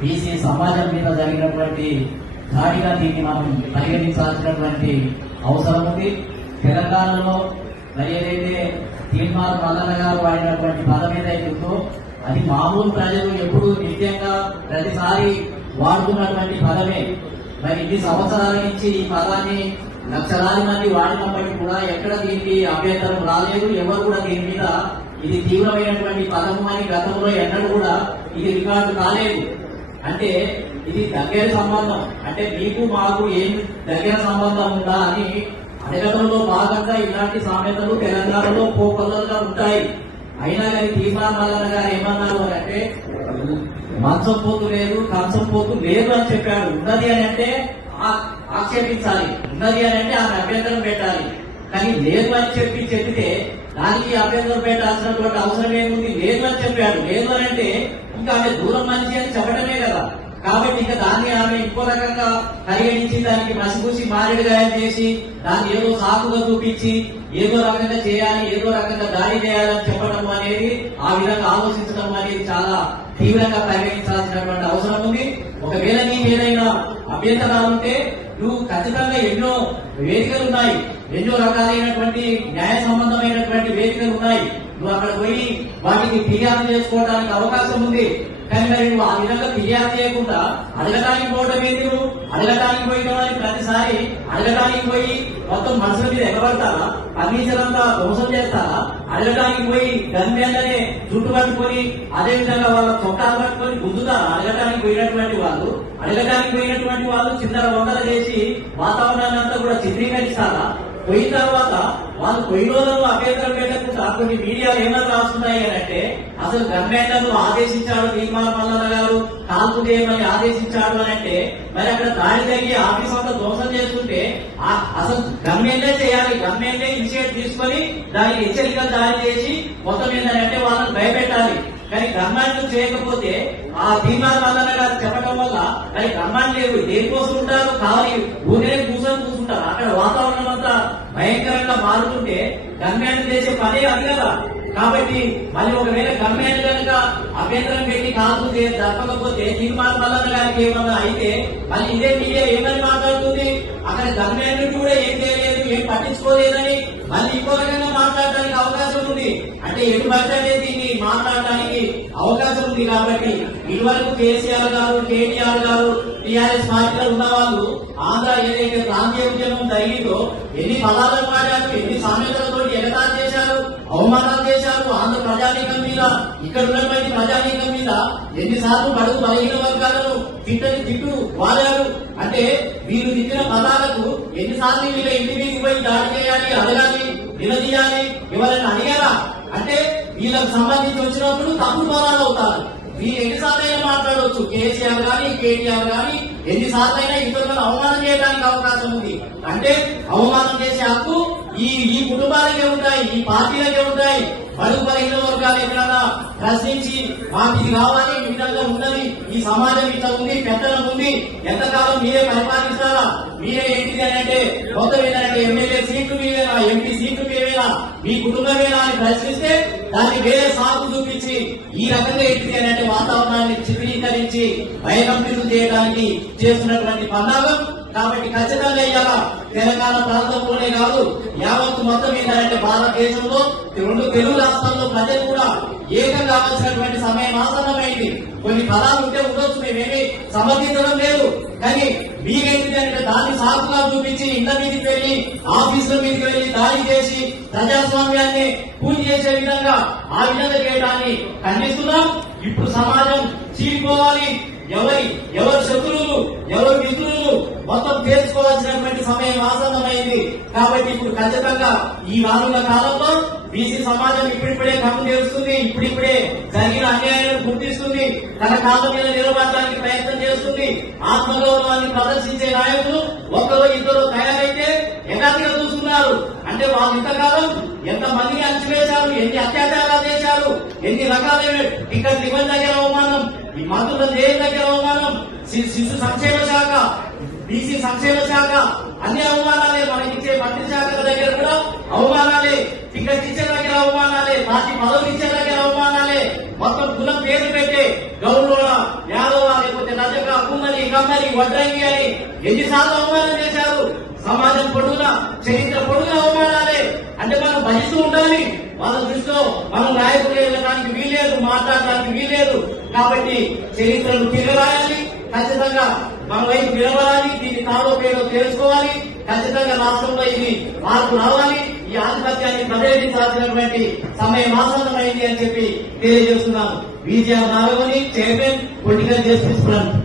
BC సమాజం మీద జరిగినటువంటి దాడిగా దీన్ని మనం పరిగణించాల్సినటువంటి అవసరం ఉంది. తెలంగాణలో మరి ఏదైతే తీర్మార్ మల్లన్న గారు వాడినటువంటి పదం ఏదైతే ఉందో అది మామూలు ప్రజలు ఎప్పుడు నిత్యంగా ప్రతిసారి వాడుతున్నటువంటి పదమే. మరి ఇన్ని సంవత్సరాల నుంచి ఈ పదాన్ని లక్షలాది మంది వాడినప్పటికీ కూడా ఎక్కడ దీనికి అభ్యంతరం రాలేదు. ఎవరు కూడా దీని మీద ఇది తీవ్రమైనటువంటి పదము అని గతంలో ఎన్నడూ కూడా ఇది రికార్డు కాలేదు. అంటే ఇది దగ్గర సంబంధం. అంటే మీకు మాకు ఏం దగ్గర సంబంధం ఉందా అని అడగడంలో భాగంగా ఇలాంటి సామెతలు తెలంగాణలో పోకలుగా ఉంటాయి. అయినా కానీ తీర్మానాలన్న గారు ఏమన్నారు అంటే మంచం పోతు లేదు కంచం పోతు లేదు అని చెప్పాడు. ఉన్నది అని అంటే ఆ- ఆక్షేపించాలి. ఉన్నది అని అంటే ఆమె అభ్యంతరం పెట్టాలి. కానీ లేదు అని చెప్పి చెప్తే దానికి అభ్యంతరం పెట్టాల్సినటువంటి అవసరం ఏముంది? లేదు అని చెప్పాడు. లేదు అని అంటే ఇంకా ఆమె దూరం మంచి అని చెప్పడమే కదా. కాబట్టి ఇంకా దాన్ని ఆమె ఇంకో రకంగా పరిగణించి దానికి మసిపూసి మారేడుగా చేసి దాన్ని ఏదో సాకుగా చూపించి ఏదో రకంగా చేయాలి ఏదో రకంగా దాడి చేయాలని చెప్పడం అనేది ఆ విధంగా ఆలోచించడం అనేది చాలా తీవ్రంగా పరిగణించాల్సినటువంటి అవసరం ఉంది. ఒకవేళ నీకు ఏదైనా అభ్యంతరాలు ఉంటే నువ్వు ఖచ్చితంగా ఎన్నో వేదికలు ఉన్నాయి. ఎన్నో రకాలైనటువంటి న్యాయ సంబంధమైనటువంటి వేదికలు ఉన్నాయి. నువ్వు అక్కడ పోయి వాటికి ఫిర్యాదు చేసుకోవడానికి అవకాశం ఉంది. కానీ మరి నువ్వు ఆ విధంగా ఫిర్యాదు చేయకుండా అడగటానికి పోవడం ఏంటి నువ్వు? అడగటానికి పోయిన ప్రతిసారి అడగటానికి పోయి మొత్తం మనుషుల మీద ఎగబడతారా ఫర్నిచర్ అంతా ధ్వంసం చేస్తారా అడగటానికి పోయి గన్మేళ్ళనే జుట్టు పట్టుకొని అదే విధంగా వాళ్ళ చొక్కాలు పట్టుకొని గుంజుతారా అడగటానికి పోయినటువంటి వాళ్ళు? అడగటానికి పోయినటువంటి వాళ్ళు చిన్న వందలు చేసి వాతావరణాన్ని అంతా కూడా చిత్రీకరిస్తారా పోయిన తర్వాత వాళ్ళు పోయినోళ్ళను అభ్యంతరం పెట్టకుండా కొన్ని మీడియాలు ఏమని రాస్తున్నాయి అని అంటే అసలు గన్మేన్లను ఆదేశించాడు తీర్మాన మల్లన్న గారు కాల్పు చేయమని ఆదేశించాడు అని అంటే మరి అక్కడ దాడి తగ్గి ఆఫీస్ అంతా ధ్వంసం చేస్తుంటే అసలు గన్మేన్లే చేయాలి గన్మేన్లే ఇనిషియేట్ తీసుకొని దానికి హెచ్చరికలు దాడి చేసి మొత్తం ఏంటంటే వాళ్ళని భయపెట్టాలి. కానీ గమ్మాన్ని చేయకపోతే ఆ తీర్మాన మల్లన్న గారు చెప్పడం వల్ల మరి గమ్మాన్ని లేవు దేనికోసం ఉంటారు? కావాలి ఊరికే కూర్చొని కూర్చుంటారు. అక్కడ వాతావరణం మారుతుంటే గమ్యాన్ని చేసే పనే అది కదా. కాబట్టి మళ్ళీ ఒకవేళ గమ్యాన్ని కనుక అభ్యంతరం పెట్టి కాదు తప్పకపోతే తీర్మాన మల్లన్న గారికి ఏమన్నా అయితే మళ్ళీ ఇదే మీడియా ఏమని మాట్లాడుతుంది? అక్కడ గమ్యాన్ని కూడా ఏం చేయలేదు ఏం పట్టించుకోలేదని మళ్ళీ ఇంకో రకంగా మాట్లాడడానికి అవకాశం అంటే ఎటు పడితే దీన్ని మాట్లాడడానికి అవకాశం ఉంది కాబట్టి ఇదివరకు కేసీఆర్ గారు కేటీఆర్ గారు టీఆర్ఎస్ పార్టీలో ఉన్న వాళ్ళు ఆంధ్ర ఏదైతే ప్రాంతీయ ఉద్యమం జరిగిందో ఎన్ని పదాలు మారారు ఎన్ని సామెతలతో ఎగతాలు చేశారు అవమానాలు చేశారు ఆంధ్ర ప్రజానీకం మీద ఇక్కడ ఉన్నటువంటి ప్రజానీకం మీద ఎన్నిసార్లు బడుగు బలహీన వర్గాలను తిట్టని తిట్టు వాడారు అంటే వీరు తిట్టిన పదాలకు ఎన్నిసార్లు వీళ్ళ ఇంటి మీద పోయి దాడి చేయాలి అడగాలి నిలదీయాలి ఎవరైనా అడిగారా? అంటే వీళ్ళకి సంబంధించి వచ్చినప్పుడు తప్పుడు పదాలు అవుతారు. వీరు ఎన్నిసార్లైనా మాట్లాడవచ్చు కేసీఆర్ గాని కేటీఆర్ గాని అయినా ఇతరులను అవమానం చేయడానికి అవకాశం ఉంది. అంటే అవమానం చేసే హక్కు ఈ ఈ కుటుంబాలకే ఉంటాయి ఈ పార్టీలకే ఉంటాయి. బరువు బలహీన వర్గాలు ఎక్కడన్నా ప్రశ్నించి మాకు ఇది కావాలి ఈ విధంగా ఉన్నది ఈ సమాజం ఇట్లా ఉంది పెద్దలం ఉంది. ఎంతకాలం మీరే పరిపాలిస్తారా మీరే ఏంటిది అని అంటే మొత్తం ఏంటంటే ఎమ్మెల్యే సీట్లు మీవేనా ఎంపీ సీట్లు మీవేనా మీ కుటుంబమేనా అని ప్రశ్నిస్తే దాన్ని వేరే సాగు చూపించి ఈ రకంగా ఏంటిది అని అంటే వాతావరణాన్ని చిత్రీకరించి భయకంపితులు చేయడానికి చేస్తున్నటువంటి పన్నాగం కాబట్టి ఖచ్చితంగా ఇవాళ తెలంగాణ ప్రాంతంలోనే కాదు యావత్తు మొత్తం ఏంటంటే భారతదేశంలో రెండు తెలుగు రాష్ట్రాల్లో ప్రజలు కూడా ఏకం కావాల్సినటువంటి సమయం ఆసన్నమైంది. కొన్ని పదాలు ఉంటే ఉండొచ్చు మేమేమి సమర్థించడం లేదు. కానీ మీరేంటిదంటే దాన్ని సాకుగా చూపించి ఇంత మీదకి వెళ్ళి ఆఫీసుల మీదకి వెళ్ళి దాడి చేసి ప్రజాస్వామ్యాన్ని పూజ చేసే విధంగా ఆ విధంగా చేయడాన్ని ఖండిస్తున్నాం. ఇప్పుడు సమాజం చీలిపోవాలి. ఎవరి ఎవరి శత్రువులు ఎవరు మిత్రులు మొత్తం తెలుసుకోవాల్సినటువంటి సమయం ఆసన్నమైంది. కాబట్టి ఇప్పుడు ఖచ్చితంగా ఈ వారుల కాలంలో బీసీ సమాజం ఇప్పుడిప్పుడే కమ్ము చేస్తుంది ఇప్పుడిప్పుడే జరిగిన అన్యాయాలను గుర్తిస్తుంది తన కాలం మీద నిలబడడానికి ప్రయత్నం చేస్తుంది. ఆత్మగౌరవాన్ని ప్రదర్శించే నాయకులు ఒక్కరో ఇద్దరు తయారైతే ఎగాదిగా చూస్తున్నారు. అంటే వాళ్ళు ఇంతకాలం ఎంత మందిని అణచివేశారు ఎన్ని అత్యాచారాలు చేశారు ఎన్ని రకాలైన ఇక్కడ నిబంధన అవమానం ఈ మంత్రుల దేని దగ్గర అవమానం. శిశు సంక్షేమ శాఖ బీసీ సంక్షేమ శాఖ అన్ని అవమానాలే. మనకి ఇచ్చే మంత్రి శాఖల దగ్గర కూడా అవమానాలే. టికెట్ ఇచ్చే దగ్గర అవమానాలే. పార్టీ పదవి ఇచ్చే దగ్గర అవమానాలే. మొత్తం కులం పేరు పెట్టే గౌరవ యాదవ లేకపోతే కమ్మని వడ్రంగి అని ఎన్నిసార్లు అవమానం చేశారు. సమాజం పొడుగున చరిత్ర పొడుగున అవమానాలే. అంటే మనం భజిస్తూ ఉండాలి. వాళ్ళ దృష్టిలో మనం నాయకులు వెళ్ళడానికి వీలేదు మాట్లాడడానికి వీలేదు కాబట్టి చరిత్రను తిరగరాయాలి ఖచ్చితంగా మన వైపు నిలబడాలి దీన్ని కాలో పేరో తెలుసుకోవాలి ఖచ్చితంగా రాష్ట్రంలో ఇది మార్పు రావాలి ఈ ఆధిపత్యాన్ని ప్రవేశించాల్సినటువంటి సమయం ఆసన్నమైంది అని చెప్పి తెలియజేస్తున్నాను. BJP Nagamani chairman political justice front.